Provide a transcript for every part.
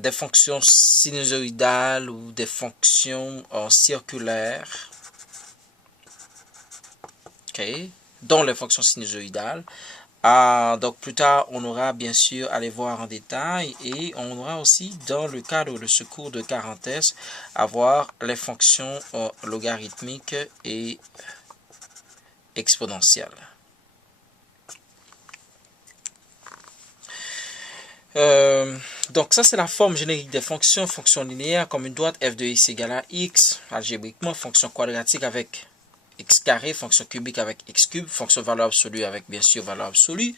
des fonctions sinusoïdales ou des fonctions circulaires, okay, dont les fonctions sinusoïdales. Donc plus tard, on aura bien sûr à les voir en détail et on aura aussi dans le cadre de ce cours de Carentès à voir les fonctions logarithmiques et exponentielles. Donc ça c'est la forme générique des fonctions, fonction linéaire comme une droite f de x égale à x, algébriquement, fonction quadratique avec x carré, fonction cubique avec x cube, fonction valeur absolue avec bien sûr valeur absolue,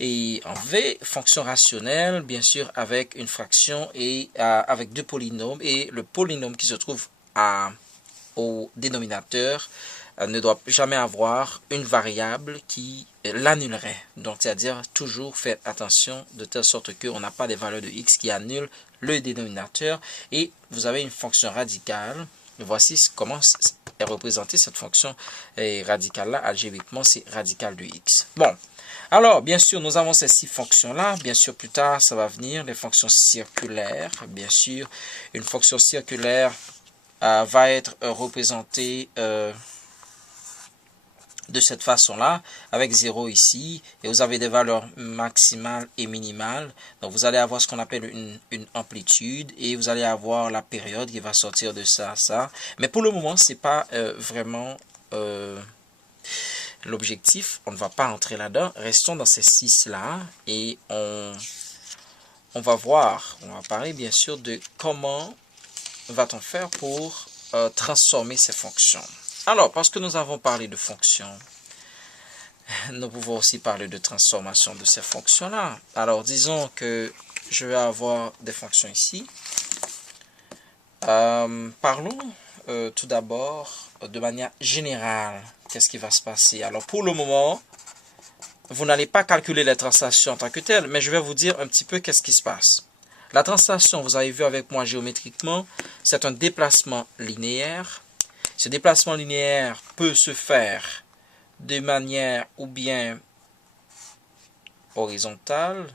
et en V, fonction rationnelle, bien sûr, avec une fraction et avec deux polynômes. Et le polynôme qui se trouve au dénominateur ne doit jamais avoir une variable qui l'annulerait. Donc, c'est-à-dire toujours faire attention de telle sorte qu'on n'a pas des valeurs de x qui annulent le dénominateur. Et vous avez une fonction radicale. Voici comment est représentée cette fonction radicale-là. Algébriquement, c'est radical de x. Bon. Alors, bien sûr, nous avons ces 6 fonctions-là. Bien sûr, plus tard, ça va venir, les fonctions circulaires. Bien sûr, une fonction circulaire va être représentée de cette façon-là, avec 0 ici, et vous avez des valeurs maximales et minimales. Donc, vous allez avoir ce qu'on appelle une amplitude, et vous allez avoir la période qui va sortir de ça à ça. Mais pour le moment, c'est pas vraiment... l'objectif, on ne va pas entrer là-dedans. Restons dans ces 6-là et on va voir, on va parler bien sûr de comment va-t-on faire pour transformer ces fonctions. Alors, parce que nous avons parlé de fonctions, nous pouvons aussi parler de transformation de ces fonctions-là. Alors, disons que je vais avoir des fonctions ici. Parlons tout d'abord de manière générale. Qu'est-ce qui va se passer? Alors, pour le moment, vous n'allez pas calculer les translations en tant que telles, mais je vais vous dire un petit peu qu'est-ce qui se passe. La translation, vous avez vu avec moi géométriquement, c'est un déplacement linéaire. Ce déplacement linéaire peut se faire de manière ou bien horizontale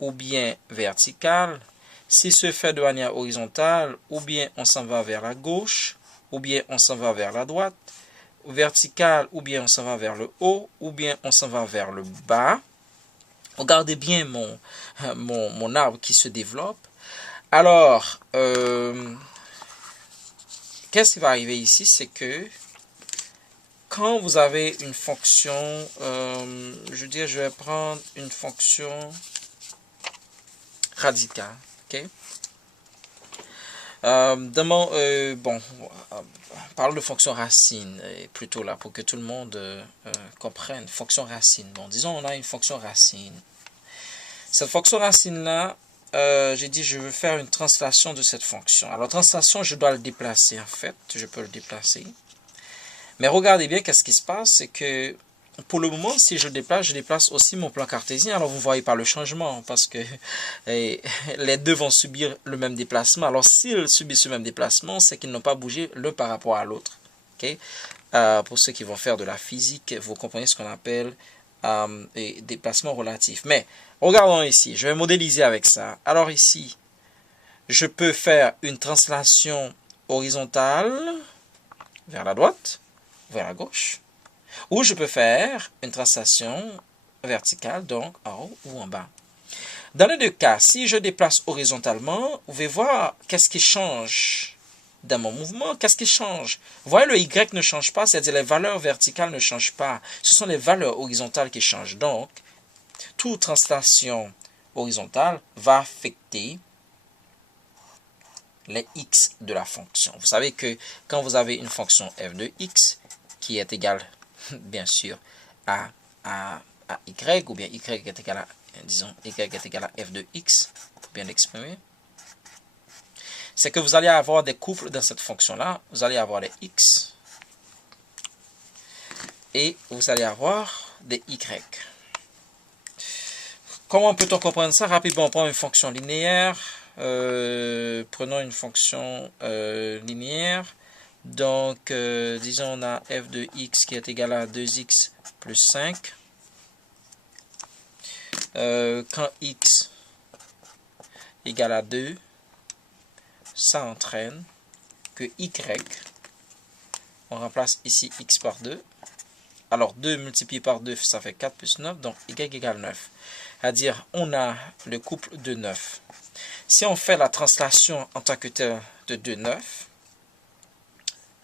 ou bien verticale. S'il se fait de manière horizontale, ou bien on s'en va vers la gauche, ou bien on s'en va vers la droite, verticale, ou bien on s'en va vers le haut, ou bien on s'en va vers le bas. Regardez bien mon arbre qui se développe. Alors, qu'est-ce qui va arriver ici? C'est que quand vous avez une fonction, je veux dire, je vais prendre une fonction radicale. Okay? Parle de fonction racine, plutôt là, pour que tout le monde comprenne. Fonction racine. Bon, disons, on a une fonction racine. Cette fonction racine-là, j'ai dit, je veux faire une translation de cette fonction. Alors, translation, je dois le déplacer, en fait. Je peux le déplacer. Mais regardez bien, qu'est-ce qui se passe, c'est que pour le moment, si je déplace aussi mon plan cartésien. Alors, vous ne voyez pas le changement parce que les deux vont subir le même déplacement. Alors, s'ils subissent le même déplacement, c'est qu'ils n'ont pas bougé l'un par rapport à l'autre. Okay? Pour ceux qui vont faire de la physique, vous comprenez ce qu'on appelle déplacement relatif. Mais, regardons ici. Je vais modéliser avec ça. Alors ici, je peux faire une translation horizontale vers la droite, vers la gauche. Ou je peux faire une translation verticale, donc en haut ou en bas. Dans les deux cas, si je déplace horizontalement, vous pouvez voir qu'est-ce qui change dans mon mouvement. Qu'est-ce qui change? Vous voyez, le Y ne change pas, c'est-à-dire les valeurs verticales ne changent pas. Ce sont les valeurs horizontales qui changent. Donc, toute translation horizontale va affecter les x de la fonction. Vous savez que quand vous avez une fonction f de x qui est égale bien sûr à y, ou bien y est égal à, disons, y est égal à f de x, pour bien l'exprimer, c'est que vous allez avoir des couples dans cette fonction-là. Vous allez avoir des x et vous allez avoir des y. Comment peut-on comprendre ça? Rapidement, on prend une fonction linéaire. Prenons une fonction linéaire. Donc, disons, on a f de x qui est égal à 2x plus 5. Quand x égale à 2, ça entraîne que y, on remplace ici x par 2. Alors 2 multiplié par 2, ça fait 4 plus 9, donc y égale 9. C'est-à-dire, on a le couple de 9. Si on fait la translation en tant que tel de 2, 9,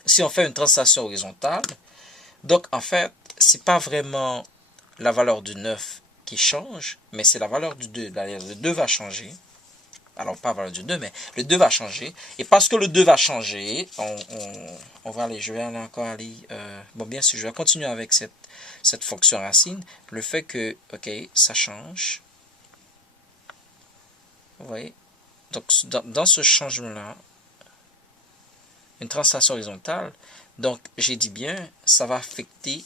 si on fait une translation horizontale, donc en fait, c'est pas vraiment la valeur du 9 qui change, mais c'est la valeur du 2. Le 2 va changer. Alors, pas la valeur du 2, mais le 2 va changer. Et parce que le 2 va changer, on va aller, je vais aller encore aller, bon, bien sûr, je vais continuer avec cette fonction racine. Le fait que, ok, ça change. Vous voyez? Donc, dans ce changement-là, une translation horizontale, donc, j'ai dit bien, ça va affecter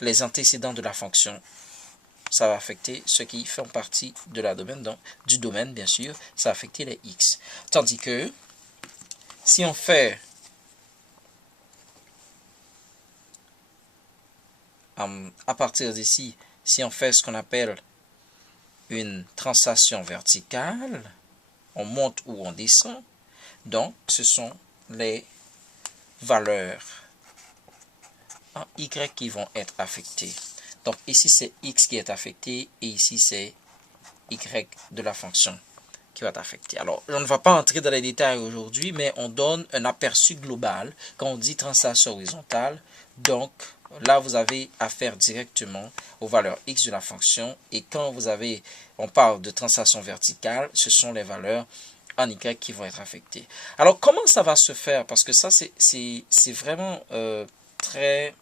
les antécédents de la fonction. Ça va affecter ceux qui font partie de la domaine, donc du domaine, bien sûr, ça va affecter les x. Tandis que, si on fait à partir d'ici, si on fait ce qu'on appelle une translation verticale, on monte ou on descend, donc ce sont les valeurs en y qui vont être affectées. Donc ici c'est x qui est affecté et ici c'est y de la fonction qui va être affecté. Alors on ne va pas entrer dans les détails aujourd'hui, mais on donne un aperçu global quand on dit translation horizontale. Donc là vous avez affaire directement aux valeurs x de la fonction, et quand on parle de translation verticale, ce sont les valeurs en y qui vont être affectées. Alors comment ça va se faire? Parce que ça c'est vraiment très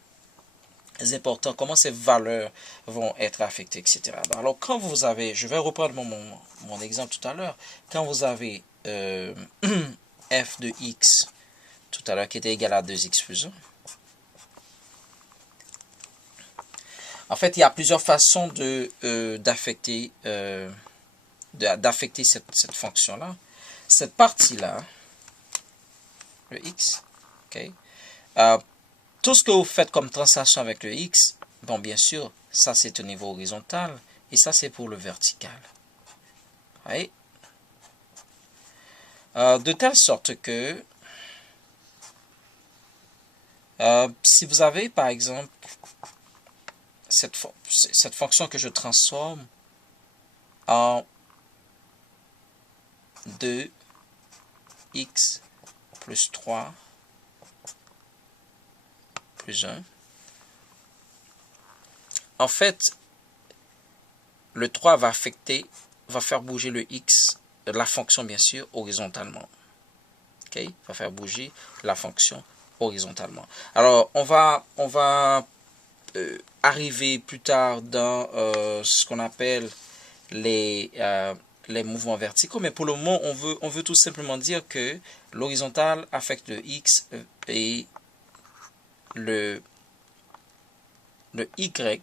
important, comment ces valeurs vont être affectées, etc. Alors, quand vous avez, je vais reprendre mon exemple tout à l'heure, quand vous avez f de x tout à l'heure qui était égal à 2x plus 1, en fait, il y a plusieurs façons d'affecter cette fonction-là. Cette partie-là, le x, ok, tout ce que vous faites comme translation avec le x, bon, bien sûr, ça c'est au niveau horizontal, et ça c'est pour le vertical. Oui. De telle sorte que, si vous avez par exemple cette fonction que je transforme en 2x plus 3 plus 1, en fait, le 3 va faire bouger le x, la fonction bien sûr, horizontalement. Ok, va faire bouger la fonction horizontalement. Alors, on va arriver plus tard dans ce qu'on appelle les mouvements verticaux, mais pour le moment, on veut tout simplement dire que l'horizontal affecte le x et le y